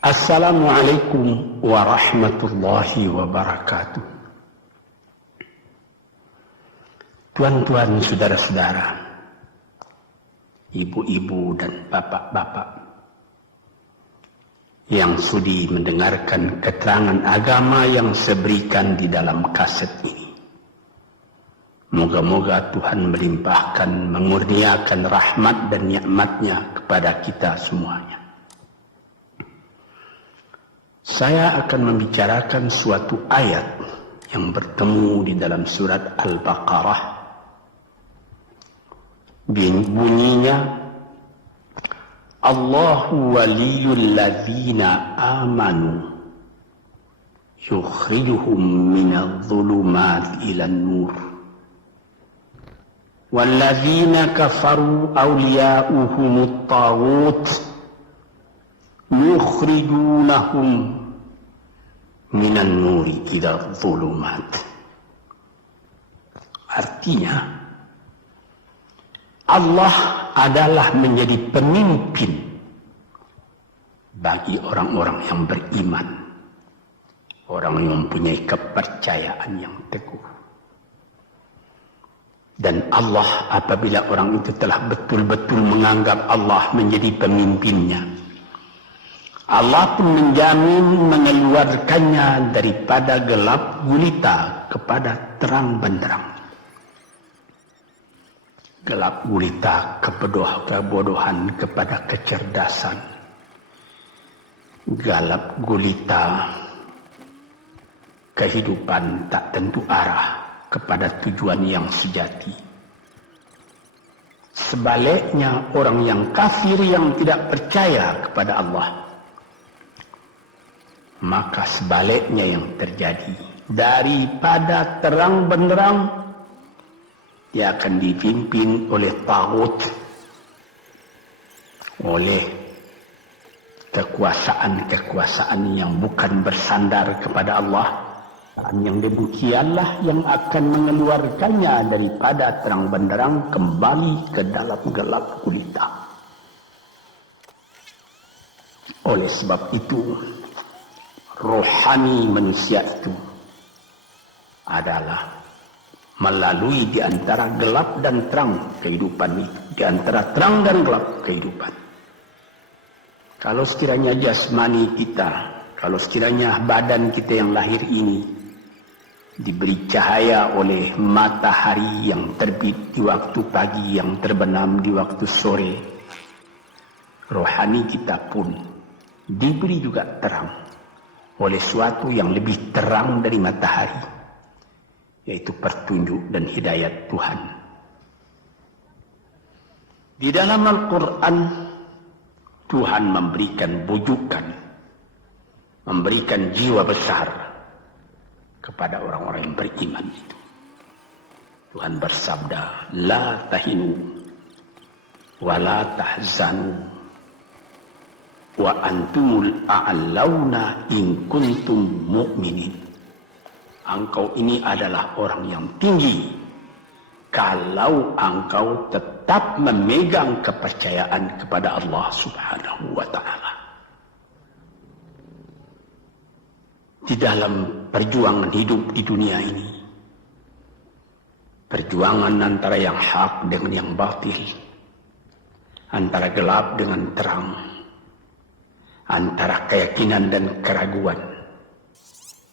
Assalamualaikum warahmatullahi wabarakatuh. Tuan-tuan, saudara-saudara, ibu-ibu dan bapak-bapak yang sudi mendengarkan keterangan agama yang saya berikan di dalam kaset ini. Moga-moga Tuhan melimpahkan, mengurniakan rahmat dan nikmat-Nya kepada kita semuanya. Saya akan membicarakan suatu ayat yang bertemu di dalam surat Al-Baqarah. Bunyinya, Allahu waliyul ladzina amanu yukhrijuhum minadh dhulumati ilan nur wal ladzina kafaru awliya'uhumut taghut yukhrijunahum minan nuri ila dhulumat. Artinya, Allah adalah menjadi pemimpin bagi orang-orang yang beriman, orang yang mempunyai kepercayaan yang teguh. Dan Allah, apabila orang itu telah betul-betul menganggap Allah menjadi pemimpinnya, Allah pun menjamin mengeluarkannya daripada gelap gulita kepada terang benderang. Gelap gulita kebodohan kepada kecerdasan. Gelap gulita kehidupan tak tentu arah kepada tujuan yang sejati. Sebaliknya, orang yang kafir yang tidak percaya kepada Allah, maka sebaliknya yang terjadi, daripada terang benderang dia akan dipimpin oleh taghut, oleh kekuasaan-kekuasaan yang bukan bersandar kepada Allah. Dan yang demikianlah yang akan mengeluarkannya daripada terang benderang kembali ke dalam gelap gulita. Oleh sebab itu, rohani manusia itu adalah melalui di antara gelap dan terang kehidupan itu, di antara terang dan gelap kehidupan. Kalau sekiranya jasmani kita, kalau sekiranya badan kita yang lahir ini diberi cahaya oleh matahari yang terbit di waktu pagi, yang terbenam di waktu sore, rohani kita pun diberi juga terang oleh suatu yang lebih terang dari matahari, yaitu petunjuk dan hidayat Tuhan. Di dalam Al-Quran, Tuhan memberikan bujukan, memberikan jiwa besar kepada orang-orang yang beriman itu. Tuhan bersabda, La tahinu wa la tahzanu wa antumul a'launa in kuntum mu'minin. Engkau ini adalah orang yang tinggi kalau engkau tetap memegang kepercayaan kepada Allah Subhanahu wa ta'ala. Di dalam perjuangan hidup di dunia ini, perjuangan antara yang hak dengan yang batil, antara gelap dengan terang, antara keyakinan dan keraguan,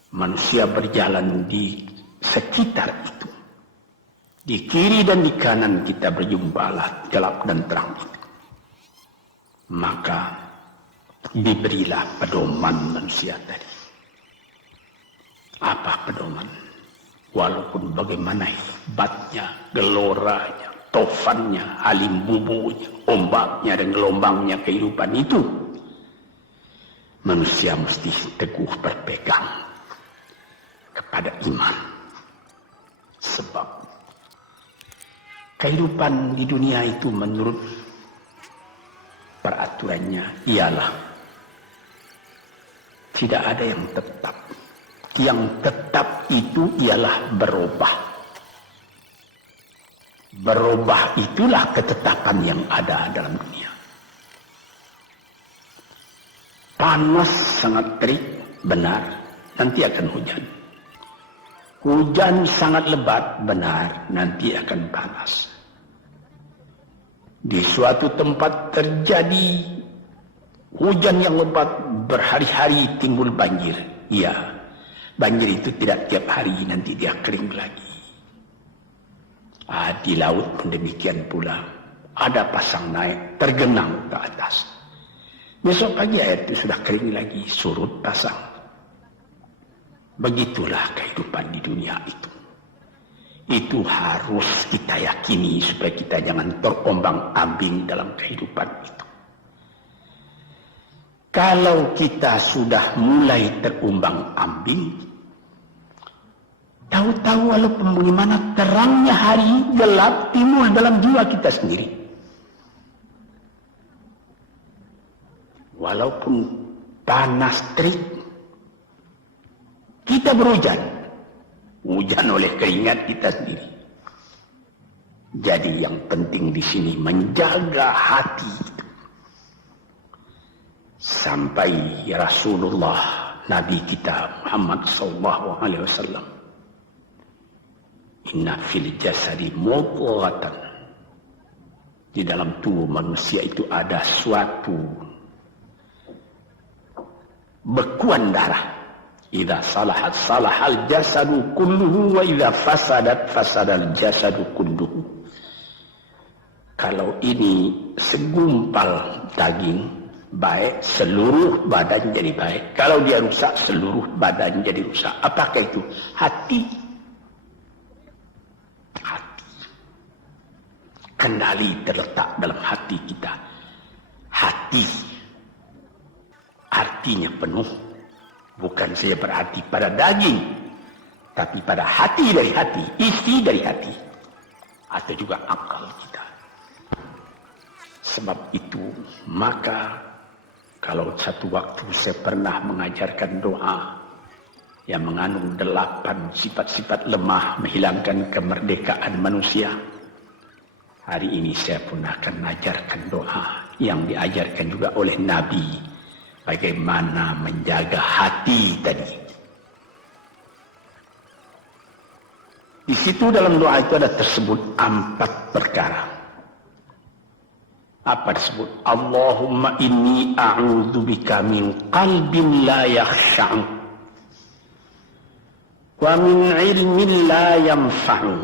manusia berjalan di sekitar itu. Di kiri dan di kanan kita berjumpalah gelap dan terang itu. Maka diberilah pedoman manusia tadi. Apa pedoman? Walaupun bagaimana hebatnya, geloranya, tofannya, alimbubunya, ombaknya dan gelombangnya kehidupan itu, manusia mesti teguh berpegang kepada iman. Sebab kehidupan di dunia itu menurut peraturannya ialah tidak ada yang tetap. Yang tetap itu ialah berubah. Berubah itulah ketetapan yang ada dalam dunia. Panas sangat terik, benar, nanti akan hujan. Hujan sangat lebat, benar, nanti akan panas. Di suatu tempat terjadi hujan yang lebat berhari-hari timbul banjir. Ya, banjir itu tidak tiap hari, nanti dia kering lagi. Di laut pun demikian pula. Ada pasang naik, tergenang ke atas. Besok pagi air itu sudah kering lagi, surut pasang. Begitulah kehidupan di dunia itu. Itu harus kita yakini supaya kita jangan terombang-ambing dalam kehidupan itu. Kalau kita sudah mulai terombang-ambing, tahu-tahu walaupun bagaimana terangnya hari gelap timbul dalam jiwa kita sendiri. Walaupun panas terik, kita berhujan. Hujan oleh keringat kita sendiri. Jadi yang penting di sini menjaga hati itu. Sampai Rasulullah Nabi kita Muhammad SAW, inna fil jasadi mudghatan, di dalam tubuh manusia itu ada suatu bekuan darah. Idza salahat salahal jasadu kulluhu wa idza fasadat fasadal jasadu kulluhu. Kalau ini segumpal daging baik, seluruh badan jadi baik. Kalau dia rusak, seluruh badan jadi rusak. Apakah itu? Hati. Hati. Kendali terletak dalam hati kita. Hati artinya penuh. Bukan saja berarti pada daging, tapi pada hati dari hati, isi dari hati, atau juga akal kita. Sebab itu, maka kalau satu waktu saya pernah mengajarkan doa yang mengandung 8 sifat-sifat lemah menghilangkan kemerdekaan manusia, hari ini saya pun akan mengajarkan doa yang diajarkan juga oleh Nabi. Bagaimana menjaga hati tadi. Di situ dalam doa itu ada tersebut 4 perkara. Apa tersebut? Allahumma inni a'udzubika min qalbin la yakhsha'u wa min ilmin la yanfa'u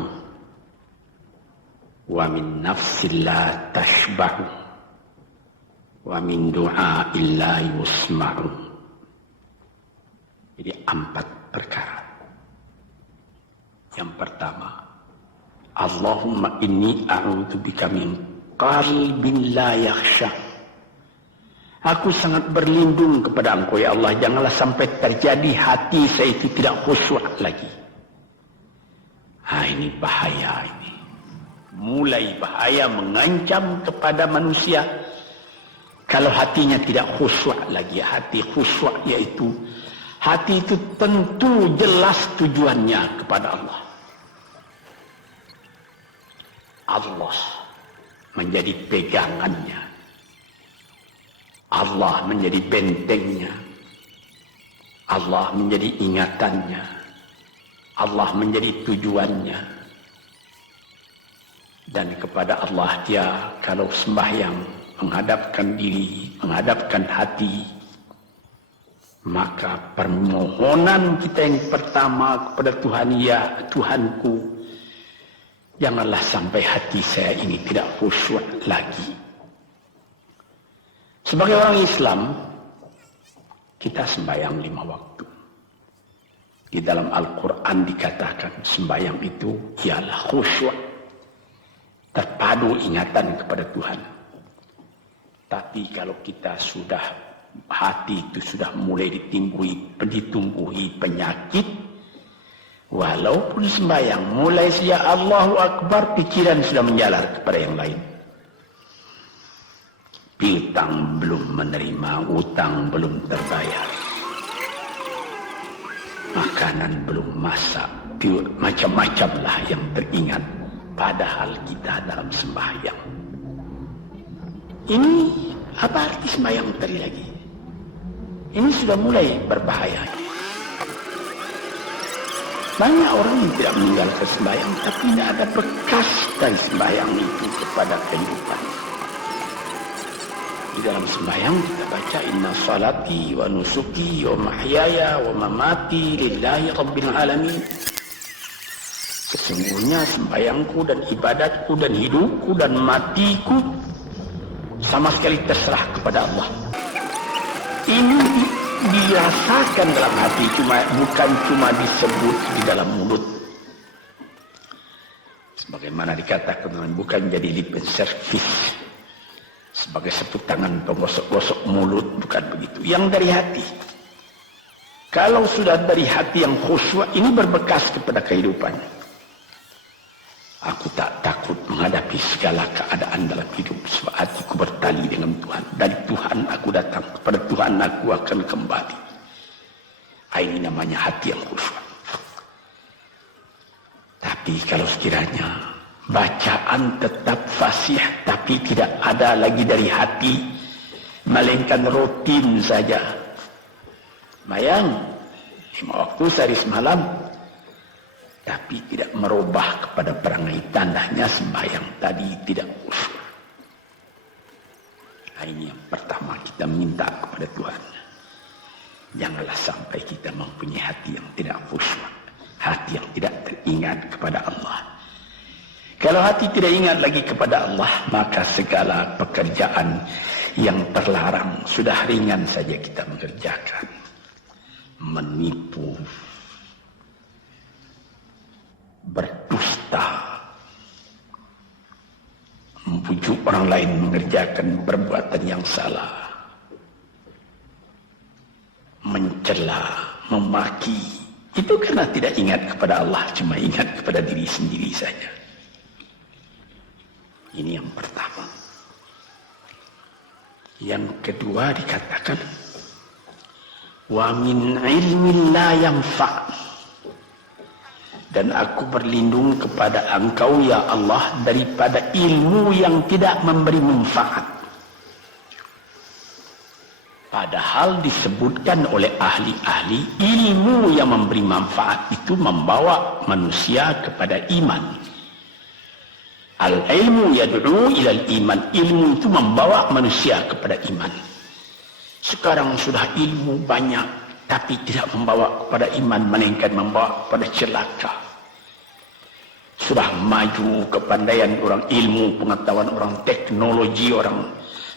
wa min nafsin la tashba'u wa min du'a illa yusma'u. Jadi 4 perkara. Yang pertama, Allahumma inni a'udzubika min qalbin la yakhsha. Aku sangat berlindung kepada Engkau ya Allah, janganlah sampai terjadi hati saya itu tidak khusyuk lagi. Ini bahaya ini. Mulai bahaya mengancam kepada manusia. Kalau hatinya tidak khusyuk lagi, hati khusyuk yaitu hati itu tentu jelas tujuannya kepada Allah. Allah menjadi pegangannya. Allah menjadi bentengnya. Allah menjadi ingatannya. Allah menjadi tujuannya. Dan kepada Allah dia kalau sembahyang menghadapkan diri, menghadapkan hati, maka permohonan kita yang pertama kepada Tuhan, ya Tuhanku, janganlah sampai hati saya ini tidak khusyuk lagi. Sebagai orang Islam, kita sembahyang 5 waktu. Di dalam Al-Quran dikatakan sembahyang itu ialah khusyuk, terpadu ingatan kepada Tuhan. Tapi kalau kita sudah, hati itu sudah mulai ditumbuhi penyakit, walaupun sembahyang, mulai sejak Allahu Akbar, pikiran sudah menjalar kepada yang lain. Piutang belum menerima, utang belum terbayar, makanan belum masak, macam-macam lah yang teringat. Padahal kita dalam sembahyang. Ini apa arti sembahyang tadi lagi? Ini sudah mulai berbahaya. Banyak orang yang tidak meninggalkan sembahyang, tapi tidak ada bekas dari sembahyang itu kepada kehidupan. Di dalam sembahyang kita baca inna salati wa nusuki wa mahyaya wa mamati lillahi rabbil alamin. Sesungguhnya sembahyangku dan ibadatku dan hidupku dan matiku sama sekali terserah kepada Allah. Ini dirasakan dalam hati, bukan cuma disebut di dalam mulut. Sebagaimana dikatakan, bukan jadi lip service sebagai seput tangan penggosok-gosok mulut, bukan begitu. Yang dari hati. Kalau sudah dari hati yang khusyuk, ini berbekas kepada kehidupan. Aku tak takut menghadapi segala keadaan dalam hidup, sebab hatiku bertali dengan Tuhan. Dari Tuhan aku datang, kepada Tuhan aku akan kembali. Ini namanya hati yang khusyuk. Tapi kalau sekiranya bacaan tetap fasih, tapi tidak ada lagi dari hati, melainkan rutin saja. Bayang, 5 waktu sehari semalam, tapi tidak merubah kepada perangai, tandanya sembahyang tadi tidak khusyuk. Ini yang pertama kita minta kepada Tuhan. Janganlah sampai kita mempunyai hati yang tidak khusyuk, hati yang tidak teringat kepada Allah. Kalau hati tidak ingat lagi kepada Allah, maka segala pekerjaan yang terlarang sudah ringan saja kita mengerjakan. Menipu, berdusta, membujuk orang lain mengerjakan perbuatan yang salah, mencela, memaki, itu karena tidak ingat kepada Allah, cuma ingat kepada diri sendiri saja. Ini yang pertama. Yang kedua dikatakan, wa min ilmin la yanfa'. Dan aku berlindung kepada Engkau ya Allah daripada ilmu yang tidak memberi manfaat. Padahal disebutkan oleh ahli-ahli, ilmu yang memberi manfaat itu membawa manusia kepada iman. Al-ilmu yad'u ilal iman. Ilmu itu membawa manusia kepada iman. Sekarang sudah ilmu banyak, tapi tidak membawa kepada iman, melainkan membawa kepada celaka. Sudah maju kepandaian orang, ilmu, pengetahuan orang, teknologi orang,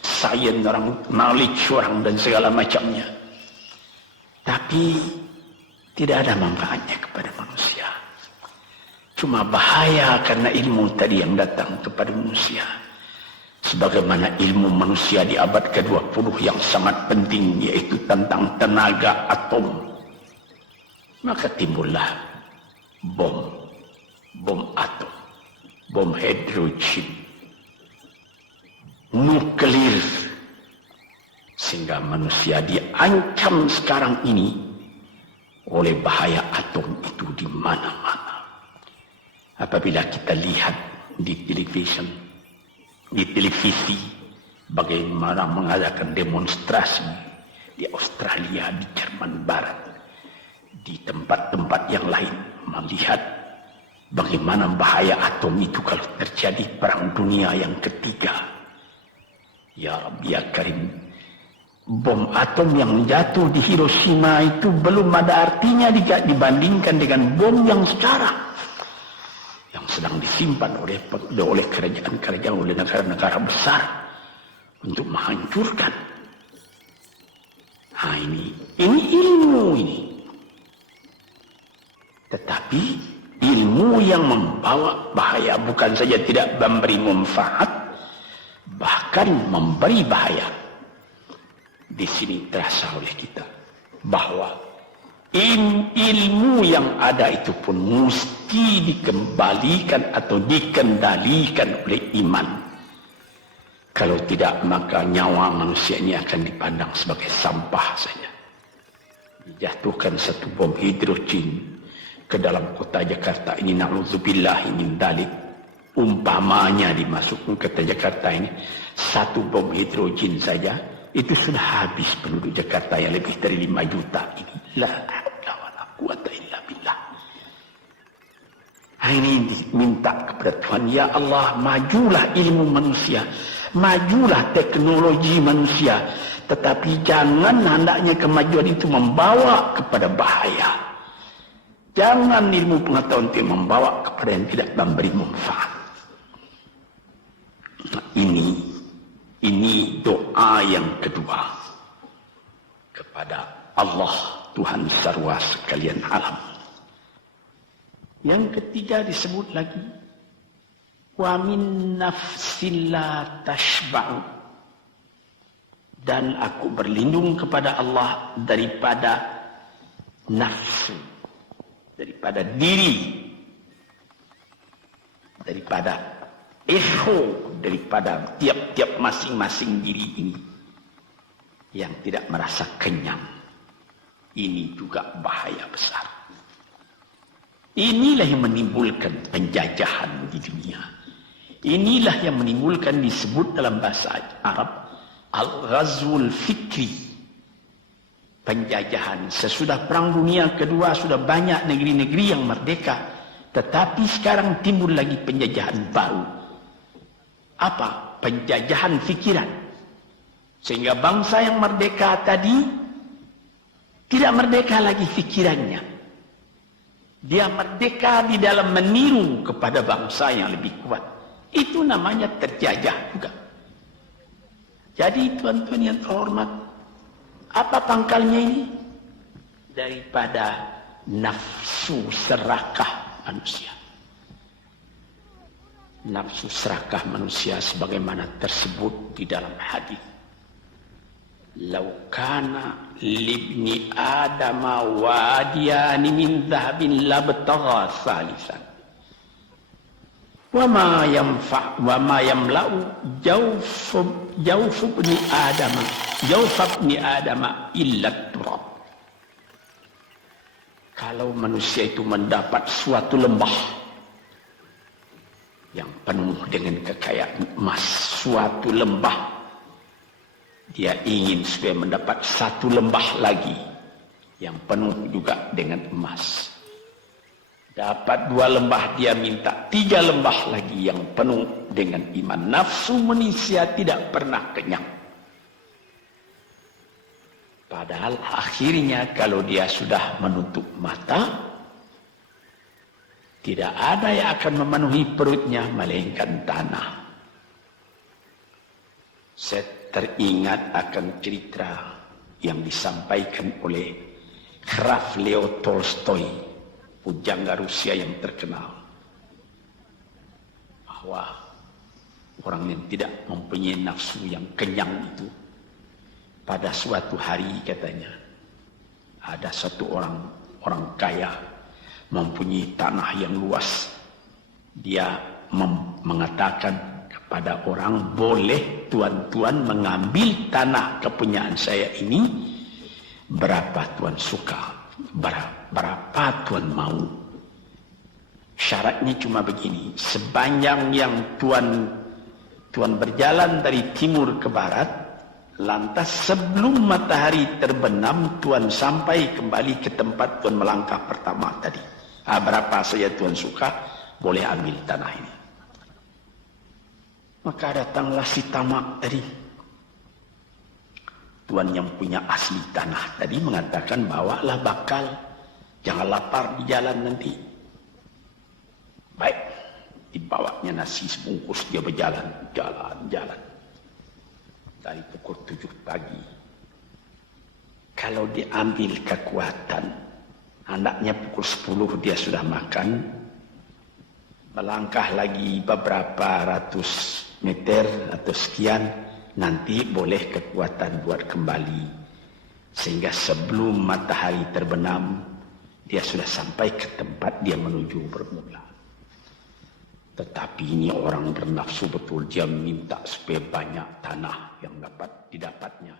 sains orang, knowledge orang, dan segala macamnya. Tapi tidak ada manfaatnya kepada manusia. Cuma bahaya karena ilmu tadi yang datang kepada manusia. Sebagaimana ilmu manusia di abad ke-20 yang sangat penting, yaitu tentang tenaga atom. Maka timbullah bom atom, bom hidrogen, nuklir. Sehingga manusia diancam sekarang ini oleh bahaya atom itu di mana-mana. Apabila kita lihat di televisi, bagaimana mengadakan demonstrasi di Australia, di Jerman Barat, di tempat-tempat yang lain, melihat bagaimana bahaya atom itu kalau terjadi perang dunia yang ketiga. Ya Rabbi ya Karim, bom atom yang jatuh di Hiroshima itu belum ada artinya dibandingkan dengan bom yang sekarang, yang sedang disimpan oleh kerajaan-kerajaan, oleh negara-negara besar untuk menghancurkan. Nah ini ilmu ini. Tetapi ilmu yang membawa bahaya, bukan saja tidak memberi manfaat, bahkan memberi bahaya. Di sini terasa oleh kita bahwa ilmu yang ada itu pun mesti dikembalikan atau dikendalikan oleh iman. Kalau tidak, maka nyawa manusia ini akan dipandang sebagai sampah saja. Dijatuhkan satu bom hidrogen ke dalam kota Jakarta ini, na'udzubillahi min dzalik. Umpamanya dimasukkan ke kota Jakarta ini, satu bom hidrogen saja itu sudah habis penduduk Jakarta yang lebih dari 5 juta ini. La haula wala quwata illa billah. Ini minta kepada Tuhan, ya Allah, majulah ilmu manusia, majulah teknologi manusia, tetapi jangan hendaknya kemajuan itu membawa kepada bahaya. Jangan ilmu pengetahuan itu membawa kepada yang tidak memberi manfaat. Nah, ini doa yang kedua kepada Allah Tuhan sarwa sekalian alam. Yang ketiga disebut lagi, wa min nafsin la tashba'u, dan aku berlindung kepada Allah daripada nafsu, daripada diri, daripada ego, daripada tiap-tiap masing-masing diri ini yang tidak merasa kenyang. Ini juga bahaya besar. Inilah yang menimbulkan penjajahan di dunia. Inilah yang menimbulkan, disebut dalam bahasa Arab, al-ghazwul fikri, penjajahan. Sesudah Perang Dunia Kedua sudah banyak negeri-negeri yang merdeka, tetapi sekarang timbul lagi penjajahan baru. Apa? Penjajahan fikiran. Sehingga bangsa yang merdeka tadi tidak merdeka lagi fikirannya. Dia merdeka di dalam meniru kepada bangsa yang lebih kuat. Itu namanya terjajah juga. Jadi tuan-tuan yang terhormat, apa pangkalnya ini? Daripada nafsu serakah manusia. Nafsu serakah manusia sebagaimana tersebut di dalam hadis. Lau kana libni adama wadiyani min dhahabin labtagha salisan. Wa ma yamla'u jawf ibni adama illa turab. Kalau manusia itu mendapat suatu lembah yang penuh dengan kekayaan emas, suatu lembah, dia ingin supaya mendapat satu lembah lagi yang penuh juga dengan emas. Dapat 2 lembah, dia minta 3 lembah lagi yang penuh dengan iman. Nafsu manusia tidak pernah kenyang. Padahal akhirnya kalau dia sudah menutup mata, tidak ada yang akan memenuhi perutnya melainkan tanah. Saya teringat akan cerita yang disampaikan oleh Graf Leo Tolstoy, pujangga Rusia yang terkenal, bahwa orang yang tidak mempunyai nafsu yang kenyang itu, pada suatu hari katanya, ada satu orang kaya mempunyai tanah yang luas. Dia mengatakan kepada orang, boleh tuan-tuan mengambil tanah kepunyaan saya ini, berapa tuan suka, berapa tuan mau. Syaratnya cuma begini, sepanjang yang tuan berjalan dari timur ke barat, lantas sebelum matahari terbenam tuan sampai kembali ke tempat tuan melangkah pertama tadi. Berapa saja tuan suka, boleh ambil tanah ini. Maka datanglah si tamak tadi. Tuan yang punya asli tanah tadi mengatakan, bawalah bakal, jangan lapar di jalan nanti. Baik, dibawanya nasi sebungkus, dia berjalan, jalan. Dari pukul 7 pagi. Kalau diambil kekuatan, hendaknya pukul 10 dia sudah makan. Melangkah lagi beberapa ratus meter atau sekian, nanti boleh kekuatan buat kembali. Sehingga sebelum matahari terbenam, dia sudah sampai ke tempat dia menuju bermula. Tetapi ini orang bernafsu betul, dia minta supaya banyak tanah yang dapat didapatnya.